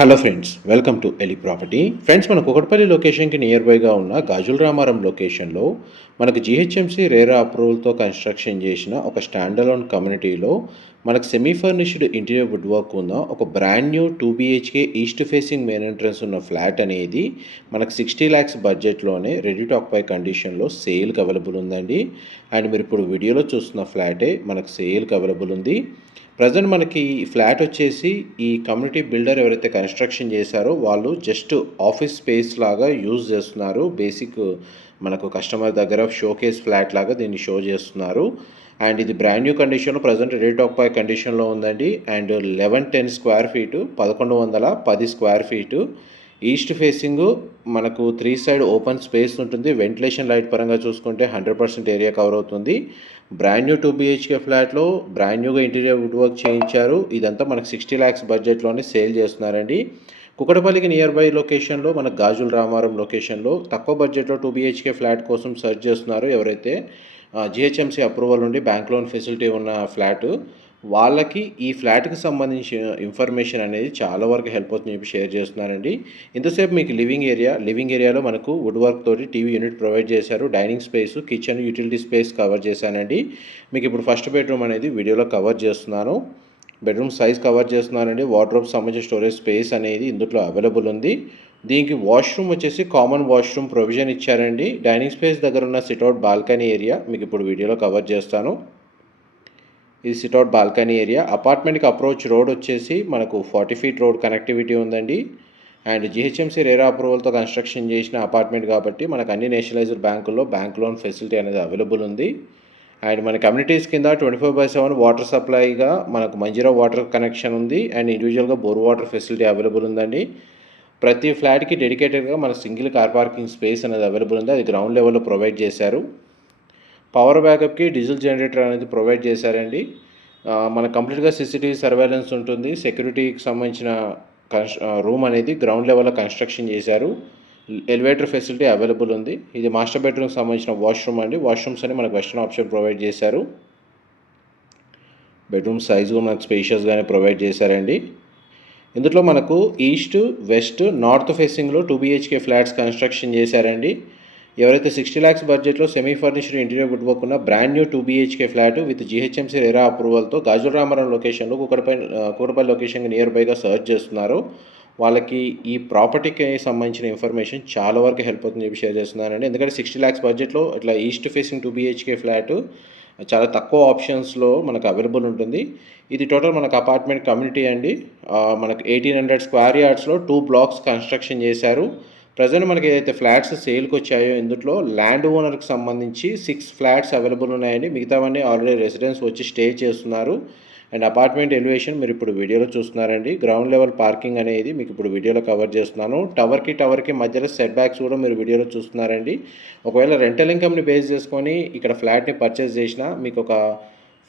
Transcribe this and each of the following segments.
Hello friends, welcome to ఎలి property. Friends, మన కుకట్పల్లి లొకేషన్కి నియర్ బైగా ఉన్న గాజుల రామారం లొకేషన్లో మనకు జిహెచ్ఎంసీ రేరా అప్రూవల్తో కన్స్ట్రక్షన్ చేసిన ఒక స్టాండలోన్ కమ్యూనిటీలో మనకు semi furnished interior wood work ఉన్న ఒక brand new 2 BHK east facing main entrance ఉన్న ఫ్లాట్ అనేది మనకు 60 lakhs బడ్జెట్లోనే రెడీ టు ఆక్యుపై కండిషన్లో సేల్కి అవైలబుల్ ఉందండి. అండ్ మీరు ఇప్పుడు వీడియోలో చూస్తున్న ఫ్లాటే మనకు సేల్కి అవైలబుల్ ఉంది. ప్రజెంట్ మనకి ఈ ఫ్లాట్ వచ్చేసి ఈ కమ్యూనిటీ బిల్డర్ ఎవరైతే కన్స్ట్రక్షన్ చేశారో వాళ్ళు జస్ట్ ఆఫీస్ స్పేస్ లాగా యూజ్ చేస్తున్నారు. బేసిక్ మనకు కస్టమర్ దగ్గర షోకేస్ ఫ్లాట్ లాగా దీన్ని షో చేస్తున్నారు. అండ్ ఇది బ్రాండ్ న్యూ కండిషన్లో ప్రజెంట్ రెడీ టు ఆక్యుపై కండిషన్లో ఉందండి. And 1110 square feet, 1110 square feet, east facing మనకు 3 సైడ్ ఓపెన్ స్పేస్ ఉంటుంది. వెంటిలేషన్ లైట్ పరంగా చూసుకుంటే 100% ఏరియా కవర్ అవుతుంది. బ్రాండ్ న్యూ 2 BHK ఫ్లాట్లో బ్రాండ్ న్యూగా ఇంటీరియర్ వుడ్ వర్క్ చేయించారు. ఇదంతా మనకు 60 lakhs బడ్జెట్లోనే సేల్ చేస్తున్నారండి. కుకటపల్లికి నియర్ బై లొకేషన్లో మనకు గాజుల రామారం లొకేషన్లో తక్కువ బడ్జెట్లో 2 BHK ఫ్లాట్ కోసం సెర్చ్ చేస్తున్నారు. ఎవరైతే జిహెచ్ఎంసీ అప్రూవల్ నుండి బ్యాంక్ లోన్ ఫెసిలిటీ ఉన్న ఫ్లాటు వాళ్ళకి ఈ ఫ్లాట్కి సంబంధించిన ఇన్ఫర్మేషన్ అనేది చాలా వరకు హెల్ప్ అవుతుందని చెప్పి షేర్ చేస్తున్నానండి. ఇంతసేపు మీకు లివింగ్ ఏరియాలో మనకు వుడ్ వర్క్ తోటి టీవీ యూనిట్ ప్రొవైడ్ చేశారు. Dining space, kitchen, utility space cover చేశానండి. మీకు ఇప్పుడు ఫస్ట్ బెడ్రూమ్ అనేది వీడియోలో కవర్ చేస్తున్నాను. బెడ్రూమ్ సైజ్ కవర్ చేస్తున్నానండి. వార్డ్రోబ్ సంబంధించిన స్టోరేజ్ స్పేస్ అనేది ఇందులో అవైలబుల్ ఉంది. దీనికి వాష్రూమ్ వచ్చేసి కామన్ వాష్రూమ్ ప్రొవిజన్ ఇచ్చారండి. డైనింగ్ స్పేస్ దగ్గర ఉన్న సిట్అవుట్ బాల్కనీ ఏరియా మీకు ఇప్పుడు వీడియోలో కవర్ చేస్తాను. ఇది సిట్అవుట్ బాల్కనీ ఏరియా. అపార్ట్మెంట్కి అప్రోచ్ రోడ్ వచ్చేసి మనకు 40 feet రోడ్ కనెక్టివిటీ ఉందండి. అండ్ జిహెచ్ఎంసీ రేరా అప్రూవల్తో కన్స్ట్రక్షన్ చేసిన అపార్ట్మెంట్ కాబట్టి మనకు అన్ని నేషనలైజ్డ్ బ్యాంకుల్లో బ్యాంక్ లోన్ ఫెసిలిటీ అనేది అవైలబుల్ ఉంది. అండ్ మన కమ్యూనిటీస్ కింద 24/7 వాటర్ సప్లైగా మనకు మంజీరా వాటర్ కనెక్షన్ ఉంది. అండ్ ఇండివిజువల్గా బోర్ వాటర్ ఫెసిలిటీ అవైలబుల్ ఉందండి. ప్రతి ఫ్లాట్కి డెడికేటెడ్గా మన సింగిల్ కార్ పార్కింగ్ స్పేస్ అనేది అవైలబుల్ ఉంది. అది గ్రౌండ్ లెవెల్లో ప్రొవైడ్ చేశారు. పవర్ బ్యాకప్కి డీజిల్ జనరేటర్ అనేది ప్రొవైడ్ చేశారండి. మనకు కంప్లీట్గా సీసీటీవీ సర్వేలెన్స్ ఉంటుంది. సెక్యూరిటీకి సంబంధించిన రూమ్ అనేది గ్రౌండ్ లెవెల్లో కన్స్ట్రక్షన్ చేశారు. ఎలివేటర్ ఫెసిలిటీ అవైలబుల్ ఉంది. ఇది మాస్టర్ బెడ్రూమ్కి సంబంధించిన వాష్రూమ్ అండి. వాష్రూమ్స్ అని మనకు వెస్టర్న్ ఆప్షన్ ప్రొవైడ్ చేశారు. బెడ్రూమ్ సైజు మనకు స్పేషియస్గానే ప్రొవైడ్ చేశారండి. ఇందులో మనకు ఈస్ట్, వెస్ట్, నార్త్ ఫేసింగ్లో 2 BHK ఫ్లాట్స్ కన్స్ట్రక్షన్ చేశారండి. ఎవరైతే 60 lakhs బడ్జెట్లో semi furnished interior wood work ఉన్న brand new 2 BHK flat with GHMC RERA అప్రూవల్తో గాజుల రామారం లొకేషన్లో కుకటపల్లి లొకేషన్కి నియర్ బైగా సర్చ్ చేస్తున్నారు. వాళ్ళకి ఈ ప్రాపర్టీకి సంబంధించిన ఇన్ఫర్మేషన్ చాలా వరకు హెల్ప్ అవుతుందని చెప్పి షేర్ చేస్తున్నానండి. ఎందుకంటే 60 lakhs బడ్జెట్లో ఇట్లా ఈస్ట్ ఫేసింగ్ 2 BHK ఫ్లాట్ చాలా తక్కువ ఆప్షన్స్లో మనకు అవైలబుల్ ఉంటుంది. ఇది టోటల్ మనకు అపార్ట్మెంట్ కమ్యూనిటీ అండి. మనకు 1800 స్క్వేర్ యార్డ్స్లో 2 blocks కన్స్ట్రక్షన్ చేశారు. ప్రజెంట్ మనకి ఏదైతే ఫ్లాట్స్ సేల్కి వచ్చాయో ఇందులో ల్యాండ్ ఓనర్కి సంబంధించి 6 ఫ్లాట్స్ అవైలబుల్ ఉన్నాయండి. మిగతావన్నీ ఆల్రెడీ రెసిడెన్స్ వచ్చి స్టే చేస్తున్నారు. అండ్ అపార్ట్మెంట్ ఎలివేషన్ మీరు ఇప్పుడు వీడియోలో చూస్తున్నారండి. గ్రౌండ్ లెవెల్ పార్కింగ్ అనేది మీకు ఇప్పుడు వీడియోలో కవర్ చేస్తున్నాను. టవర్కి మధ్యలో సెట్ బ్యాక్స్ కూడా మీరు వీడియోలో చూస్తున్నారండి. ఒకవేళ రెంటల్ ఇన్కమ్ని బేస్ చేసుకొని ఇక్కడ ఫ్లాట్ని పర్చేస్ చేసినా మీకు ఒక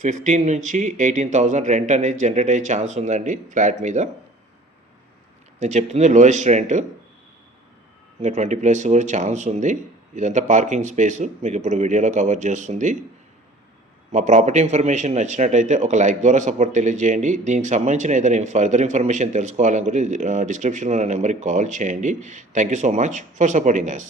15 నుంచి 18,000 రెంట్ అనేది జనరేట్ అయ్యే ఛాన్స్ ఉందండి ఫ్లాట్ మీద. నేను చెప్తుంది లోయెస్ట్ రెంట్. ఇంకా 20+ కూడా ఛాన్స్ ఉంది. ఇదంతా పార్కింగ్ స్పేస్ మీకు ఇప్పుడు వీడియోలో కవర్ చేస్తుంది. మా ప్రాపర్టీ ఇన్ఫర్మేషన్ నచ్చినట్టయితే ఒక లైక్ ద్వారా సపోర్ట్ తెలియజేయండి. దీనికి సంబంధించిన ఏదైనా ఫర్దర్ ఇన్ఫర్మేషన్ తెలుసుకోవాలనుకుంటే డిస్క్రిప్షన్లో నా నెంబర్కి కాల్ చేయండి. Thank you so much for supporting us.